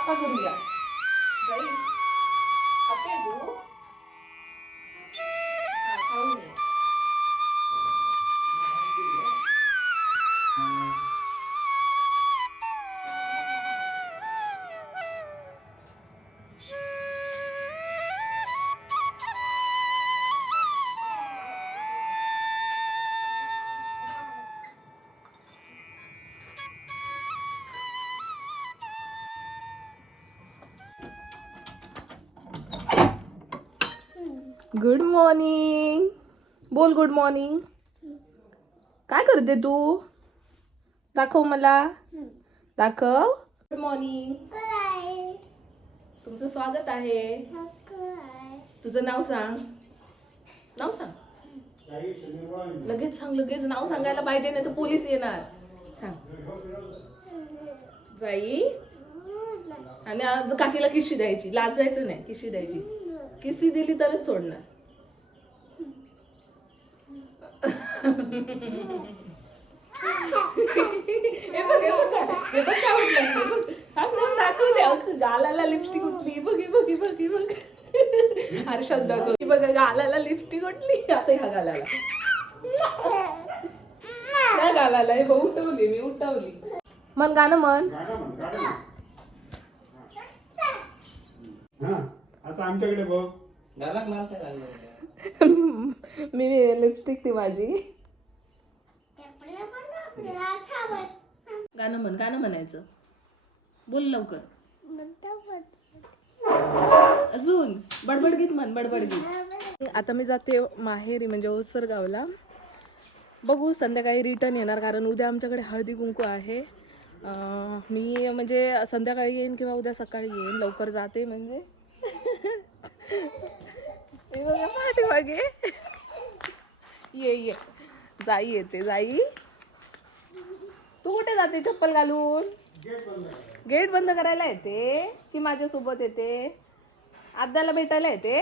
नाश्ता करूया. जाई खाते तू गुड मॉर्निंग बोल गुड मॉर्निंग काय करते तू? दाखव मला. दाखव. गुड मॉर्निंग तुमचं स्वागत आहे. तुझं नाव सांग. नाव सांग. लगेच सांग लगेच नाव सांगायला पाहिजे नाही तर पोलीस येणार. सांग. जाई. आणि आज काकीला किशी द्यायची? लाजायचं नाही किशी द्यायची? किसी दिली तरच सोडणार काय. गालाला लिपस्टिक उठली. बघ बघ बघ बघ. हर्षद दाखव हे बघ गालाला लिपस्टिक उठली. आता ह्या गालाला. त्या गालाला हे बघ उठवली मी उठवली. मन गाणं मन हा. आता आमच्याकडे बघ. गालाक लाल काय लागलं मी लिपस्टिक ती माझी. गाणं म्हण गाणं म्हणायचं. बोल लवकर. अजून. बडबड गीत म्हण बडबड गीत. आता मी जाते माहेरी म्हणजे ओसर गावला. बघू संध्याकाळी रिटर्न येणार कारण उद्या आमच्याकडे हळदी कुंकू आहे. अं, मी म्हणजे संध्याकाळी येईन किंवा उद्या सकाळी येईन लवकर जाते म्हणजे. हे बघा ये ये. जाई येते जाई. तू कुठे जाते चप्पल घालून? गेट बंद करायला येते की माझ्यासोबत येते? आद्याला भेटायला येते?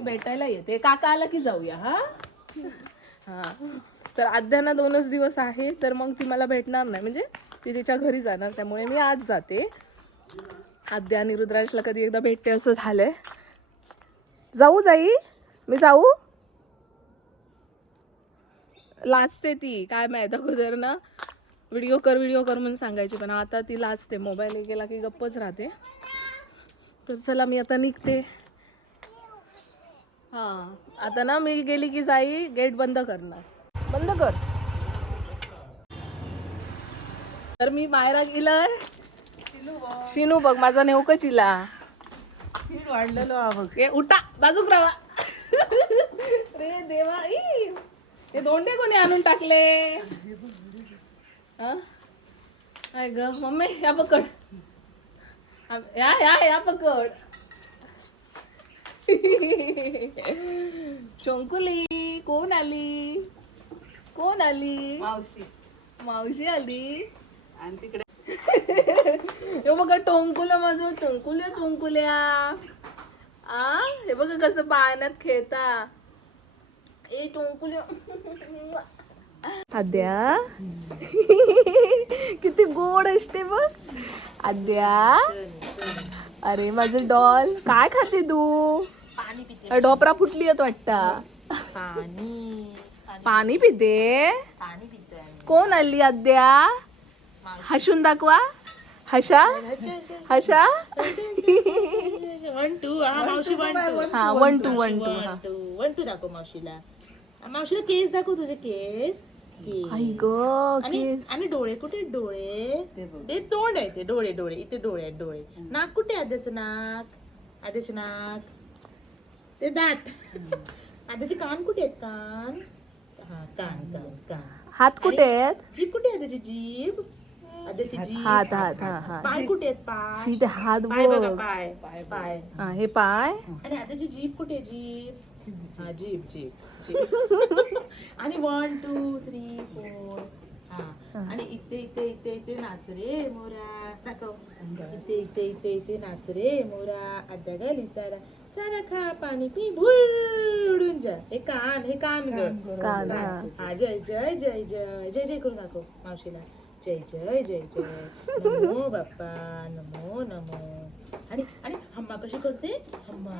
भेटायला येते. काका आला की जाऊया हा? हा. तर आद्याना दोनच दिवस आहे तर मग ती मला भेटणार नाही. म्हणजे ती तिच्या घरी जाणार त्यामुळे मी आज जाते. आद्या आणि रुद्रांशला कधी एकदा भेटते असं झालंय. जाऊ जाई. मी जाऊ? लाजते ती. काय माहीत अगोदर ना व्हिडिओ कर व्हिडिओ कर म्हणून सांगायची पण आता ती लाजते मोबाईल गेला की गप्पच राहते. तर चला मी आता निघते. हां आता ना मी गेली की जाई गेट बंद करणार. बंद कर. तर मी बाहेर गेलाय. शिनू बघ. माझा नेवक चिला? वाढलेलो हा बघ. ए उठा बाजूक राहा. रे देवा ई. हे दोंडे कोणी आणून टाकले? हं? काय ग मम्मी या पकड. या या या पकड. शंकुली कोण आली? कोण आली? मावशी. मावशी आली. आणि तिकडे. हे बघा टोंकुलं माझं टोंकुल्या टोंकुल्या. आ हे बघा कसं पाण्यात खेळता. ए टोंकुल्या आद्या. किती गोड असते बघ. आद्या. अरे माझं डॉल. काय खाते तू? ढोपरा फुटली वाटता. पाणी. पाणी पिते? कोण आली आद्या? हसून दाखवा. हशा हशा वन टू हा मावशी वन टू हा वन टू वन टू हा. वन टू दाखव मावशीला. मावशीला केस दाखव तुझे केस. केस. आई ग आणि डोळे कुठे? आहेत डोळे. ते तोंड आहे ते. डोळे डोळे. इथे डोळे आहेत डोळे. नाक कुठे आहे? आद्याचं नाक. आद्याचे नाक. ते दात. आद्याचे कान कुठे आहेत? कान. हा कान कान कान. हात कुठे आहेत? जीभ कुठे आहे त्याची जीभ. आद्याची जीभ हात हात हा हा पाय कुठे आहेत? पाय. हात पाय बघा बघ पाय पाय पाय. हा हे पाय. आणि आताची जीभ कुठे आहे? जीभ. हा जीभ जीभ आणि वन टू थ्री फोर हा. आणि इथे इथे इथे इथे नाच रे मोरा. दाखव. इथे इथे इथे इथे नाच रे मोरा. आद्या गली चारा. चारा खा पाणी पी भुरडून जा. हे कान हे कान ग. कान हा. हा जय जय जय जय जय जय करून दाखव मावशीला. जय जय जय जय. नमो बाप्पा नमो नमो. आणि आणि हम्मा कशी करते? हम्मा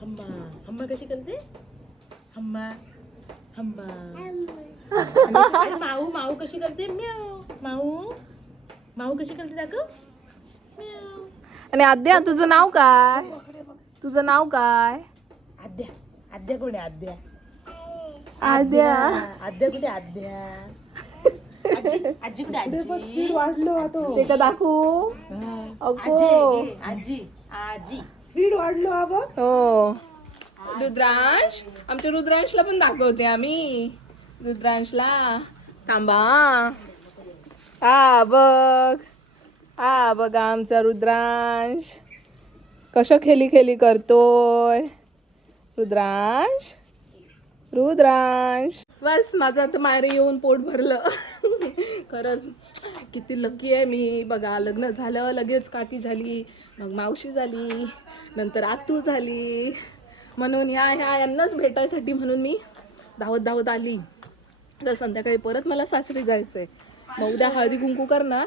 हम्मा. हम्मा कशी करते? हम्मा हम्मा. माऊ माऊ कशी करते? म्याऊ. माऊ माऊ कशी करते दाखव? आणि आद्या तुझं नाव काय? तुझं नाव काय? आद्या. आद्या कोण आहे? आद्या. आद्या. आद्या कुठे आद्या. आजी आजी कुठे आजी. वाढलो तो ते का दाखवू. आजी अगो? आजी आजी स्पीड वाढलो हा बघ. हो. रुद्रांश आमच्या रुद्रांशला पण दाखवते आम्ही. रुद्रांशला. थांबा. हा बघ. हा बघा आमचा रुद्रांश. कसं खेली खेली करतोय. रुद्रांश. रुद्रांश. बस माझं आता मायरे येऊन पोट भरलं. खरंच किती लकी आहे मी. बघा लग्न झालं लगेच काकी झाली मग मावशी झाली नंतर आतू झाली. म्हणून ह्या ह्या यांनाच भेटायसाठी म्हणून मी धावत धावत आली. तर संध्याकाळी परत मला सासरी जायचंय. मग उद्या हळदी कुंकू करणार.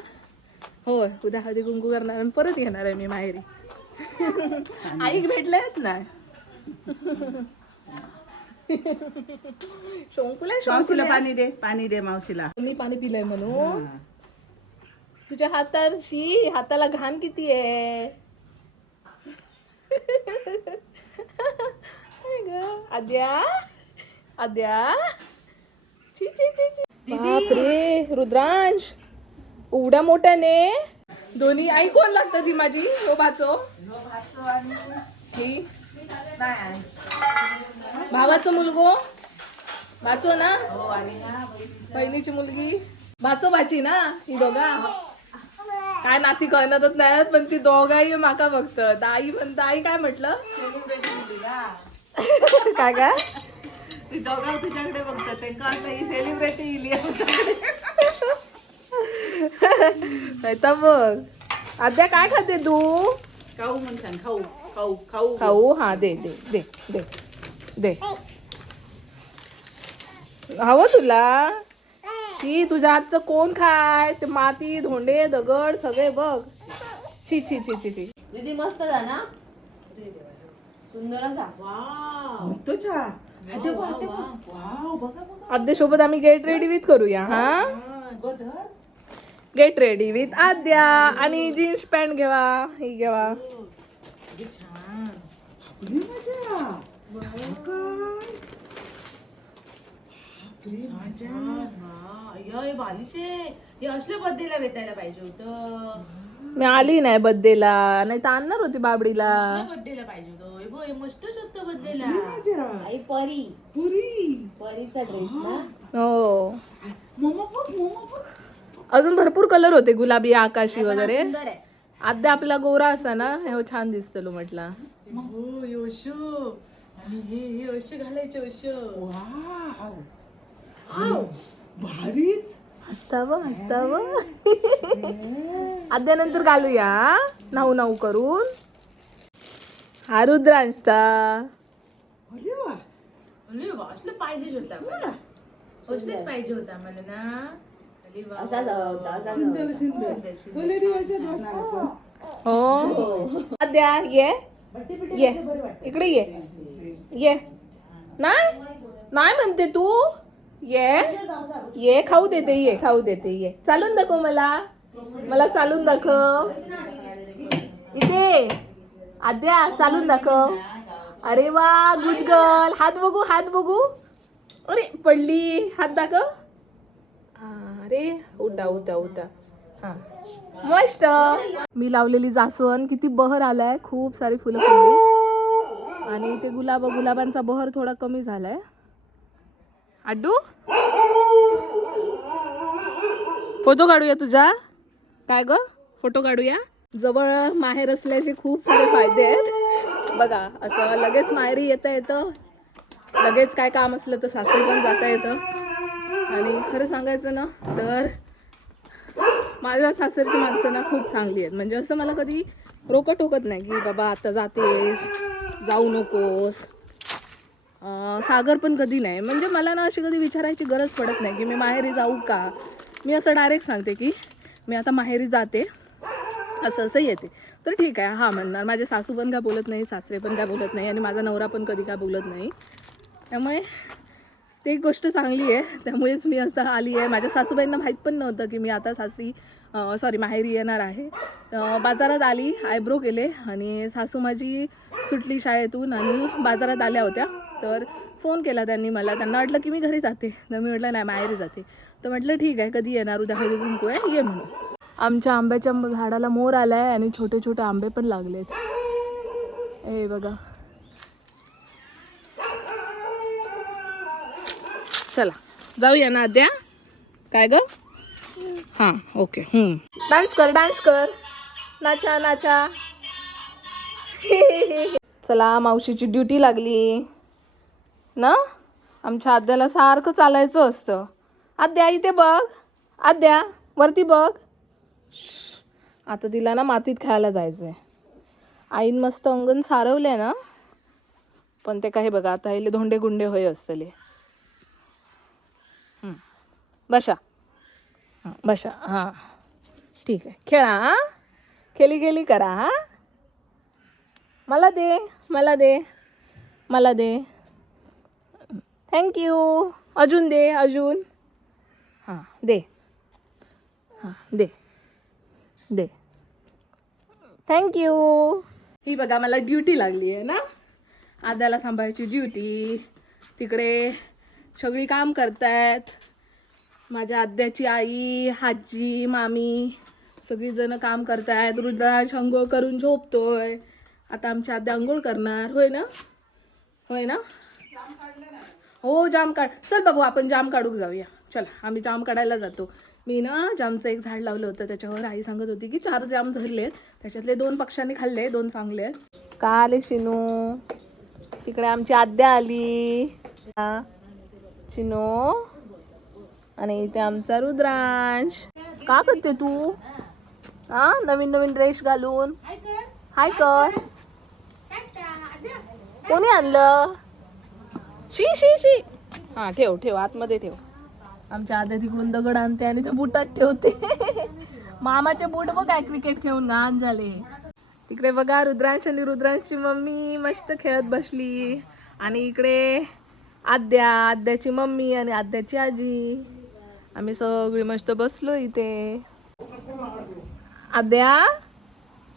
होय उद्या हळदी कुंकू करणार आणि परत येणार आहे मी माहेरी. आई भेटलेच नाही शोंकुला मावशीला शोंकुला पाणी दे पाणी दे मावशीला. मी पाणी पिलंय म्हणून तुझ्या हाताशी हाताला घाण किती आहे? काय गं? आद्या आद्या. छी छी छी छी बापरे रुद्रांश. एवढ्या मोठ्याने दोन्ही आई कोण लागतं ती माझी? हो भाचो ही. भावाचं मुलगो. भाचो ना? बहिणीची मुलगी. भाचो भाची ना ही दोघा? काय नाती कळणारच नाही पण ती दोघाही माका बघतात. आई म्हणत आई काय म्हटलं? काय काय ती दोघं तुझ्याकडे बघतात. सेलिब्रिटी इली तर बघ आद्या काय खाते तू? खाऊ म्हण सांग खाऊ खाऊ खाऊ. खाऊ? हा दे दे दे दे. दे. हवं तुला? शी तुझ्या हातचं कोण खाय? ते माती धोंडे दगड सगळे बघ. छी छी छी छी छी दीदी मस्त जा ना. सुंदर सोबत आम्ही गेट रेडी विथ करूया हा? गोधर गेट रेडी विथ आद्या. आणि जीन्स पॅन्ट घेवा. ही घेवा. किती हे बालीचे हे असले बर्थडेला भेटायला पाहिजे होतं मी आली नाही बर्थडेला नाही तर आणणार होती बाबडीला. असल्या बर्थडेला पाहिजे होतं हे. बघ, हे मस्तच होतं बर्थडेला आई परी पुरी परीचा ड्रेस ना हो मोमो बघ मोमो बघ अजून भरपूर कलर होते गुलाबी आकाशी वगैरे. सुंदर आहे आद्या आपला गोरा असा ना हे छान दिसतो म्हटला हो हे आणि हे हे असे घालायचे वाव. हाव भारीच. हसताव हसताव. आद्या नंतर घालूया. हा? नाऊ नाऊ करून. हा रुद्रांशचा. अरे वा. अरे वा, असलं पाहिजेच होता मला असलेच पाहिजे होता मला ना. अरे वा, असाच हवा होता असाच हवा सुंदर होता. सुंदर. सुंदर, सुंदर. तुला दिवसच होणार आपण. हो. आद्या ये. ये. इकडे ये. ये. नाही? नाही म्हणते तू. ये. ये खाऊ देते ये खाऊ देते ये. चालून दाखव मला. मला चालून दाखव. इथे. आद्या चालून दाखव. अरे वा गुजगल हात बघू हात बघू. अरे पडली. हात दाखव. अरे उठा उठा उठा. हा. मस्त. मी लावलेली जास्वंद किती बहर आलाय. खूप सारी फुलं पडली. आणि ते गुलाब गुलाबांचा बहर थोडा कमी झालाय. आडू फोटो काढूया तुझा. काय ग? फोटो काढूया. जवळ माहेर असल्याचे खूप सारे फायदे आहेत. बघा असं लगेच माहेरी येता येतं. लगेच काय काम असलं तर सासरी पण जाता येतं. आणि खरं सांगायचं ना तर माझ्या सासरची माणसं ना खूप चांगली आहेत. म्हणजे असं मला कधी रोकं टोकत नाही की बाबा आता जातेस. जाऊ नकोस. सागर पण कधी नाही. म्हणजे मला ना अशी कधी विचारायची गरज पडत नाही की मी माहेरी जाऊ का? मी असं डायरेक्ट सांगते की मी आता माहेरी जाते. असं असं येते. तर ठीक आहे हा म्हणणार. माझे सासू पण काय बोलत नाही सासरे पण काय बोलत नाही आणि माझा नवरा पण कधी काय बोलत नाही. त्यामुळे ते एक गोष्ट चांगली आहे. त्यामुळेच मी आता आली आहे. माझ्या सासूबाईंना माहीत पण नव्हतं की मी आता सासरी सॉरी माहेरी येणार आहे. बाजारात आली आयब्रो केले आणि सासू माझी सुटली शाळेतून आणि बाजारात आल्या होत्या. तर फोन केला त्यांनी मला. त्यांना वाटलं की मी घरी जाते. तर मी म्हटलं नाही माहेरी जाते. तर म्हटलं ठीक आहे कधी येणार? उद्या हळदी कुंकू आहे ये म्हणून. आमच्या आंब्याच्या झाडाला मोर आला आहे आणि छोटे छोटे आंबे पण लागलेत. हे बघा. चला जाऊया ना आद्या. काय ग? हां ओके डान्स कर डान्स कर. नाचा नाचा. चला मावशीची ड्युटी लागली. ना? आमच्या आद्याला सारखं चालायचं असतं. आद्या इथे बघ. आद्या वरती बघ. आता तिला ना मातीत खेळायला जायचं आहे आईन मस्त अंगण सारवले ना? पण ते काही बघा आता आईले धोंडे गुंडे होय असतले बशा हां बशा हां. ठीक आहे. खेळा हां. खेली गेली करा हां. मला दे मला दे मला दे. थँक्यू अजून दे अजून. हां दे. हां दे. दे. थँक्यू ही बघा मला ड्युटी लागली आहे ना? आद्याला सांभाळायची ड्युटी तिकडे सगळी काम करतायत. माझ्या आद्याची आई आजी मामी सगळीजणं काम करतायत. रुद्राक्ष अंघोळ करून झोपतोय. आता आमच्या आद्या अंघोळ करणार. होय ना? होय ना? हो जाम काढ. चल बाबू आपण जाम काढूक जाऊया. चला आम्ही जाम काढायला जातो. मी ना जामचं एक झाड लावलं होतं. त्याच्यावर आई सांगत होती की चार जाम धरलेत. त्याच्यातले दोन पक्ष्यांनी खाल्ले दोन चांगले आहेत. का आले शिनू? तिकडे आमची आद्या आली. चिनो आणि इथे आमचा रुद्रांश. का करते तू? हा? नवीन नवीन ड्रेस घालून? हाय कर. कोणी आणलं? शी शी शी. हा ठेव ठेव आतमध्ये ठेव. आमच्या आद्या तिकडून दगड आणते आणि ते बुटात ठेवते. मामाचे बूट बघ काय क्रिकेट खेळून घाण झाले. तिकडे बघा रुद्रांश आणि रुद्रांशची मम्मी मस्त खेळत बसली. आणि इकडे आद्या आद्याची मम्मी आणि आद्याची आजी. आम्ही सगळी मस्त बसलो इथे. आद्या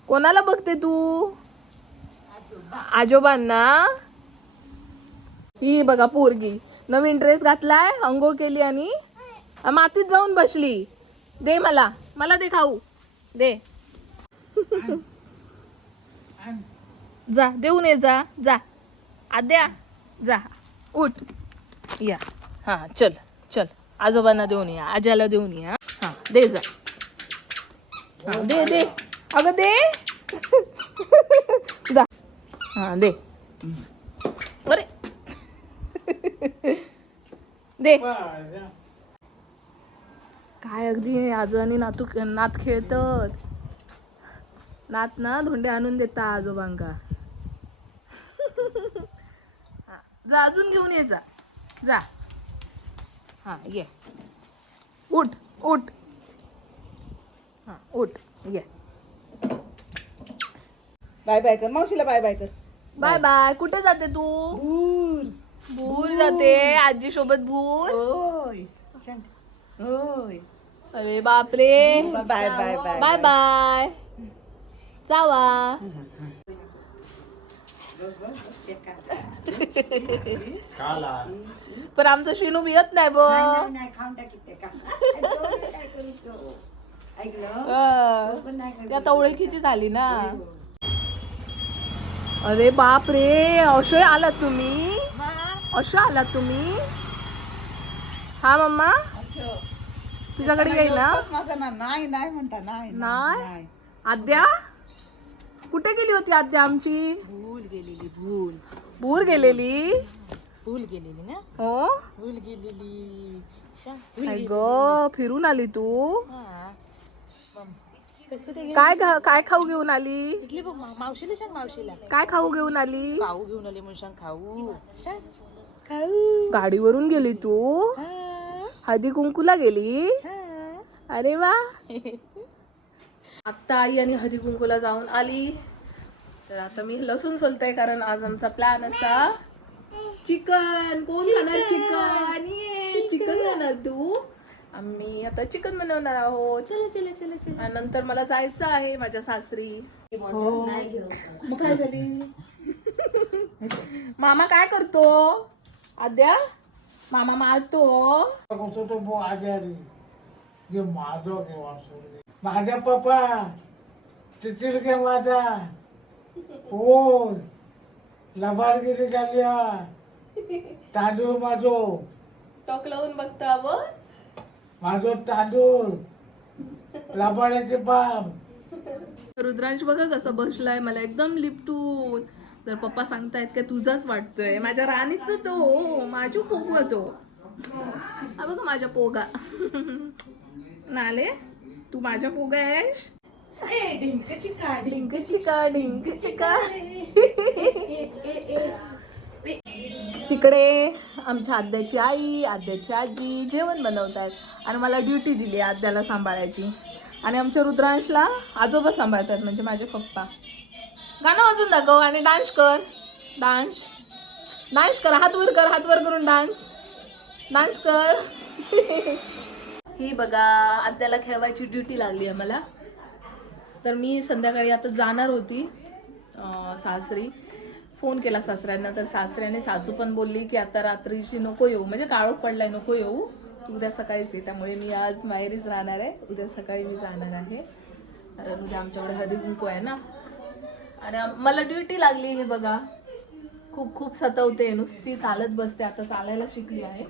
कोणाला बघते तू? आजोबांना? ही बघा पोरगी. नवीन ड्रेस घातलाय अंघोळ केली आणि मातीत जाऊन बसली. दे मला. मला दे खाऊ. दे. जा देऊन ये जा जा. आद्या जा. उठ. या. हा चल चल. आजोबांना देऊन या आज्याला देऊन या हा. दे जा. हा दे दे. अगं दे. जा. हा दे. अरे दे. काय अगदी आजो आणि नातू नात खेळतात. नात ना धोंडे आणून देता आजोबांका. जा अजून घेऊन ये जा. जा. हा ये. उठ उठ. हा उठ ये. बाय बाय कर. मावशीला बाय बाय कर. बाय बाय कुठे जाते तू? दूर भूर जाते. आजी सोबत भूर. होय. होय. अरे बापरे. Bye bye bye bye bye जावा पण आमचं शिनू भियत नाही बो. आता ओळखीची झाली ना. अरे बाप रे अशे आलात तुम्ही? अशे आलात तुम्ही? हा मम्मा? तुझ्याकडे येईल ना? बस मागं ना नाही नाही म्हणता नाही? नाही. आद्या? कुठे गेली होती आद्या आमची? भूल गेलेली भूल. भूर गेलेली? भूल गेलेली ना? हो? भूल गेलेली. काय ग फिरून आली तू. हा. कुठे काय काय खाऊ घेऊन आली? इथली बघ मा- मावशीला सांग मावशीला. काय खाऊ घेऊन आली? खाऊ घेऊन आले म्हणून सांग खाऊ. सांग. खाऊ. गाडीवरून गेली तू? हा. हळदी कुंकूला गेली? हा. अरे वा. आत्ता आई आणि हळदी कुंकूला जाऊन आली. तर आता मी लसूण सोलते कारण आज आमचा प्लॅन असा. चिकन! कोण खाणार चिकन! चिकन? खाणार तू? आम्ही आता चिकन बनवणार आहोत. चला चला चला चला. आणि नंतर मला जायचं आहे माझ्या सासरी. नाही घेऊ मग काय झाली? मामा काय करतो? आद्या मामा मारतो. कसं तो माझ्या पप्पा तिथील के माझा हो लबाडगिरी झाली तांदूळ माझो. टोक लावून बघता व माझो तांदूळ. लबाड्याचे पाप रुद्रांश बघा कसं बसलाय मला एकदम लिपटून. तर पप्पा सांगतायत का तुझाच वाटतोय. माझ्या राणीच तो माझू पोगवा तो. हा बघ माझ्या पोगा. नाले? तू माझ्या पोगा आहेस? ए ढिंक चिका ढिंक ढिंक चिका ढिंक चिका तिकडे आमच्या आद्याची आई आद्याची आजी जेवण बनवतात आणि मला ड्युटी दिली आद्याला सांभाळायची. आणि आमच्या रुद्रांशला आजोबा सांभाळतात म्हणजे माझे पप्पा. गाणं वाजून दाखव आणि डान्स कर. डान्स. डान्स कर. हात वर कर हात वर करून डान्स. डान्स कर. ही बघा आत्याला खेळवायची ड्युटी लागली आहे मला तर मी संध्याकाळी आता जाणार होती सासरी. फोन केला सासऱ्यांना तर सासऱ्याने सासू पण बोलली की आता रात्रीची नको येऊ. म्हणजे काळोख पडलाय नको येऊ. तू उद्या सकाळीच ये त्यामुळे मी आज माहेरीच राहणार आहे. उद्या सकाळी मी जाणार आहे. कारण उद्या आमच्याकडे हळदी कुंकू आहे ना. आणि मला ड्युटी लागली हे बघा. खूप खूप सतवते. नुसती चालत बसते. आता चालायला शिकली आहे.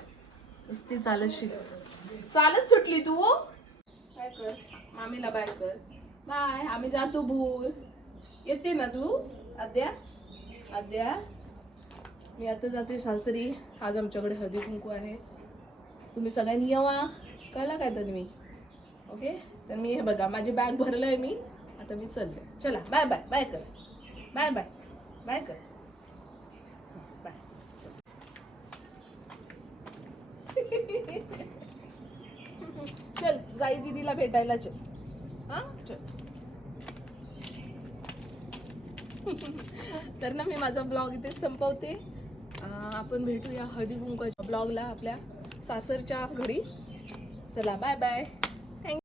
नुसती चालत शिक चालत सुटली तू हो? काय कर. मामीला बाय कर. बाय. आम्ही जातो भूल येते ना तू? अद्या आद्या? मी आता जाते सासरी. आज आमच्याकडे हळदी कुंकू आहे. तुम्ही सगळ्यांनी यावा. कळला काय तर मी ओके? तर मी हे बघा माझी बॅग भरलं आहे मी. आता मी चालले. चला बाय बाय. बाय कर. Bye bye. बाय कर. बाय. चल जाई दीदीला भेटायला चल. हा? चल. तर ना मी माझा ब्लॉग इथे संपवते. आपण भेटूया हळदी कुंकाच्या ब्लॉगला आपल्या सासरच्या घरी. चला बाय बाय